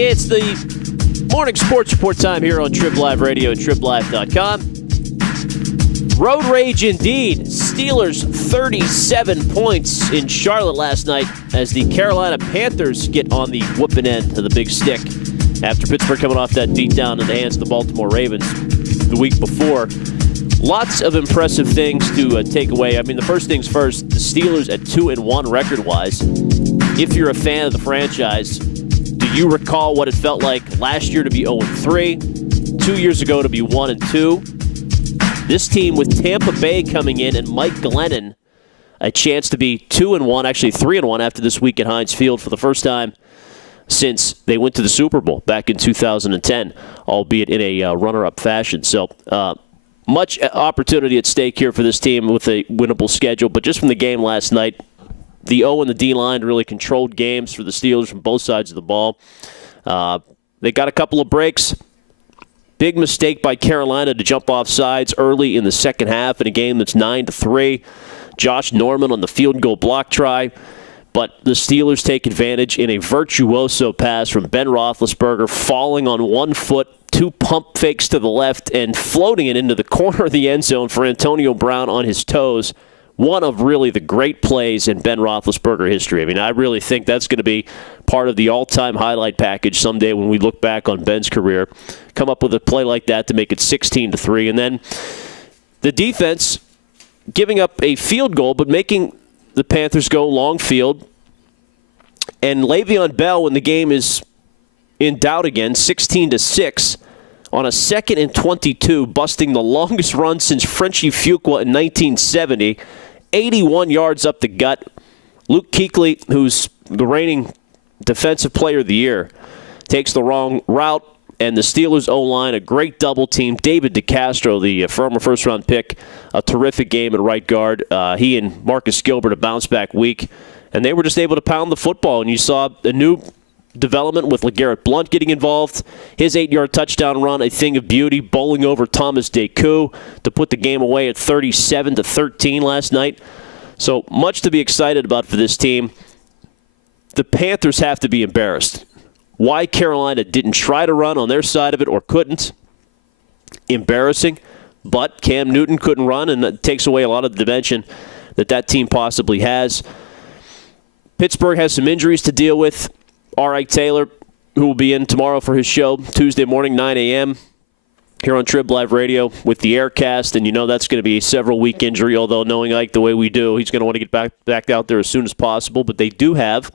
It's the morning sports report time here on TribLIVE Radio and TribLIVE.com. Road rage indeed. Steelers 37 points in Charlotte last night as the Carolina Panthers get on the whooping end of the big stick after Pittsburgh coming off that beatdown in the hands of the Baltimore Ravens the week before. Lots of impressive things to take away. I mean, the first things first, the Steelers at 2-1 record-wise. If you're a fan of the franchise, do you recall what it felt like last year to be 0-3, 2 years ago to be 1-2? This team with Tampa Bay coming in and Mike Glennon, a chance to be 2-1, actually 3-1 after this week at Heinz Field for the first time since they went to the Super Bowl back in 2010, albeit in a runner-up fashion. So much opportunity at stake here for this team with a winnable schedule. But just from the game last night, the O and the D-line really controlled games for the Steelers from both sides of the ball. They got a couple of breaks. Big mistake by Carolina to jump off sides early in the second half in a game that's 9-3. Josh Norman on the field goal block try. But the Steelers take advantage in a virtuoso pass from Ben Roethlisberger, falling on one foot, two pump fakes to the left, and floating it into the corner of the end zone for Antonio Brown on his toes. One of really the great plays in Ben Roethlisberger history. I mean, I really think that's going to be part of the all-time highlight package someday when we look back on Ben's career. Come up with a play like that to make it 16-3. And then the defense giving up a field goal but making the Panthers go long field. And Le'Veon Bell, when the game is in doubt again, 16-6 on a 2nd and 22, busting the longest run since Frenchie Fuqua in 1970. 81 yards up the gut. Luke Kuechly, who's the reigning Defensive Player of the Year, takes the wrong route, and the Steelers' O-line, a great double team. David DeCastro, the former first-round pick, a terrific game at right guard. He and Marcus Gilbert, a bounce-back week, and they were just able to pound the football, and you saw a new development with LeGarrette Blount getting involved. His 8-yard touchdown run, a thing of beauty, bowling over Thomas Deku to put the game away at 37-13 last night. So much to be excited about for this team. The Panthers have to be embarrassed. Why Carolina didn't try to run on their side of it or couldn't, embarrassing. But Cam Newton couldn't run, and that takes away a lot of the dimension that team possibly has. Pittsburgh has some injuries to deal with. R.I. Taylor, who will be in tomorrow for his show, Tuesday morning, 9 a.m., here on TribLIVE Radio with the Aircast, and you know that's going to be a several-week injury, although knowing Ike the way we do, he's going to want to get back out there as soon as possible. But they do have,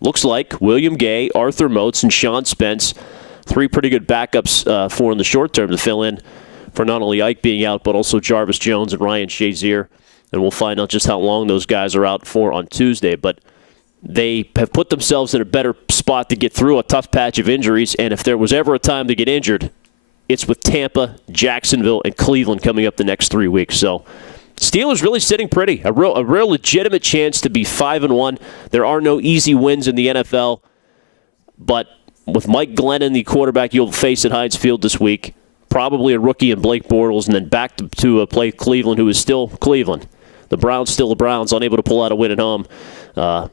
looks like, William Gay, Arthur Moats, and Sean Spence, three pretty good backups for in the short term to fill in for not only Ike being out, but also Jarvis Jones and Ryan Shazier. And we'll find out just how long those guys are out for on Tuesday. But they have put themselves in a better spot to get through a tough patch of injuries, and if there was ever a time to get injured, it's with Tampa, Jacksonville, and Cleveland coming up the next 3 weeks. So Steelers really sitting pretty. A real legitimate chance to be 5-1. There are no easy wins in the NFL, but with Mike Glennon, the quarterback you'll face at Heinz Field this week, probably a rookie in Blake Bortles, and then back to play Cleveland, who is still Cleveland. The Browns still the Browns, unable to pull out a win at home.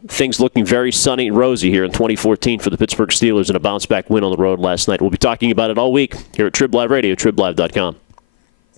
Things looking very sunny and rosy here in 2014 for the Pittsburgh Steelers and a bounce-back win on the road last night. We'll be talking about it all week here at TribLIVE Radio, TribLIVE.com.